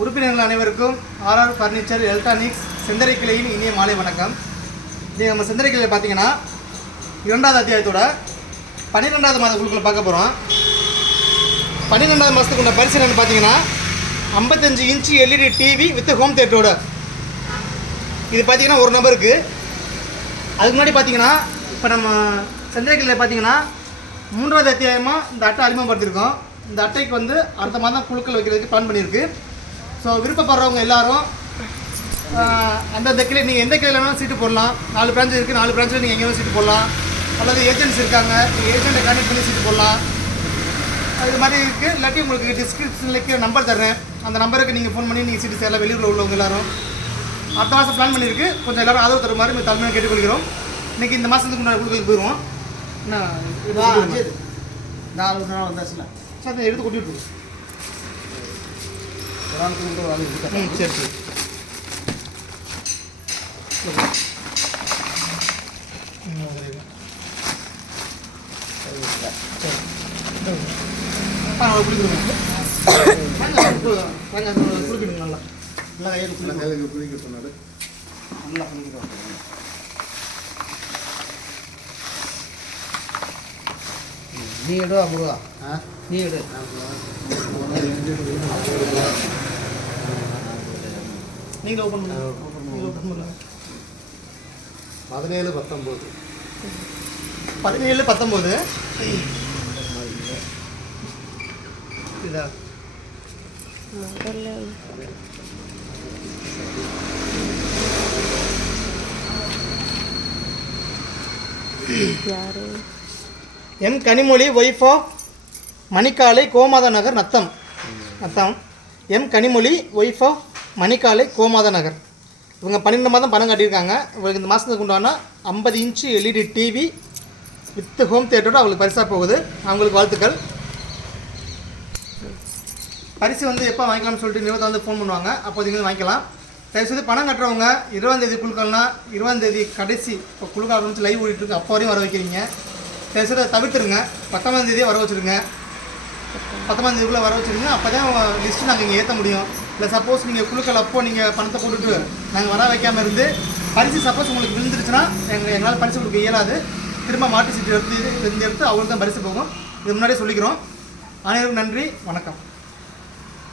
உறுப்பினர்கள் அனைவருக்கும் RR furniture electronics Sentharai கிளையின் இனிய மாலை வணக்கம். இன்றைக்கி நம்ம செந்தரை கிளையில் பார்த்தீங்கன்னா 2வது அத்தியாயத்தோட 12வது மாத குழுக்களை பார்க்க போகிறோம். 12வது மாதத்துக்கு உள்ள பரிசு என்னென்னு பார்த்தீங்கன்னா 55 inch LED TV with home தியேட்டரோட. இது பார்த்தீங்கன்னா ஒரு நபருக்கு. அதுக்கு முன்னாடி பார்த்தீங்கன்னா இப்போ நம்ம செந்தரை கிளையில் பார்த்தீங்கன்னா 3வது அத்தியாயமாக இந்த அட்டை அறிமுகப்படுத்தியிருக்கோம். இந்த அட்டைக்கு வந்து அடுத்த மாதம் குழுக்கள் வைக்கிறதுக்கு பிளான் பண்ணியிருக்கு. ஸோ விருப்பப்படுறவங்க எல்லாரும் அந்தந்த கிளை நீங்கள் எந்த கிளையில் வேணாலும் சீட்டு போடலாம். 4 பிரான்ச் இருக்குது, 4 பிரான்ச்சில் நீங்கள் எங்கேயும் சீட்டு போடலாம். அல்லது ஏஜென்ட்ஸ் இருக்காங்க, நீங்கள் ஏஜென்ட்டை கான்டெக்ட் பண்ணி சீட்டு போடலாம். அது மாதிரி இருக்குது. இல்லாட்டி உங்களுக்கு டிஸ்கிரிப்ஷனில் நம்பர் தர்றேன், அந்த நம்பருக்கு நீங்கள் ஃபோன் பண்ணி நீங்கள் சீட்டு சேரலாம். வெளியூரில் உள்ளவங்க எல்லோரும் அடுத்த மாதம் பிளான் பண்ணியிருக்கு. கொஞ்சம் எல்லோரும் ஆதரவு தர மாதிரி தமிழ்நாடு கேட்டுக்கொள்கிறோம். இன்றைக்கி இந்த மாதத்துக்கு முன்னாடி குழுக்களுக்கு போயிடுவோம். என்ன 4 நாள் வந்தாச்சுல சார், அதை எடுத்து கொட்டிவிட்டு சரி சரி. குளிக்கணும் நல்லா நல்லா கையில் குளிக்க சொன்னாரு. நல்லா குளிக்கிறோம். நீ எடுவா முருகா, நீ எடு. நீங்கள் ஓப்பன் பண்ண 17-19 இதா யாரு? M Kanimozhi, wife of Manikkalai, Komatha Nagar, Natham. M Kanimozhi, wife of Manikkalai, Komatha Nagar. இவங்க 12 மாதம் பணம் கட்டியிருக்காங்க. இவங்களுக்கு இந்த மாதத்துக்கு உண்டான 50 inch LED TV with home தியேட்டரோட அவங்களுக்கு பரிசாக போகுது. அவங்களுக்கு வாழ்த்துக்கள். பரிசு வந்து எப்போ வாங்கிக்கலாம்னு சொல்லிட்டு 20 ஃபோன் பண்ணுவாங்க. அப்போது இங்கே வாங்கிக்கலாம். தயவுசெய்து பணம் கட்டுறவங்க 20ஆம் தேதி குழுக்கள்னா 20ஆம் தேதி கடைசி இப்போ குழுக்க ஆரம்பிச்சு லைவ் ஓடிட்டுருக்கு, அப்போ வரையும் வர வைக்கிறீங்க. தயவுசெய்து தவிர்த்துருங்க. 10ஆம் தேதியே வர வச்சுருங்க. 10ஆம் தேதிக்குள்ளே வர வச்சுருங்க. அப்போ தான் லிஸ்ட்டு நாங்கள் இங்கே ஏற்ற முடியும். இல்லை சப்போஸ் நீங்கள் குழுக்கள் அப்போது நீங்கள் பணத்தை போட்டுட்டு நாங்கள் வர வைக்காமல் இருந்து பரிசு சப்போஸ் உங்களுக்கு விழுந்துருச்சுன்னா எங்களால் பரிசு கொடுக்க இயலாது. திரும்ப மாட்டு சீட்டு எடுத்து அவங்களுக்கு தான் பரிசு போகும். இது முன்னாடியே சொல்லிக்கிறோம். அனைவருக்கும் நன்றி, வணக்கம்.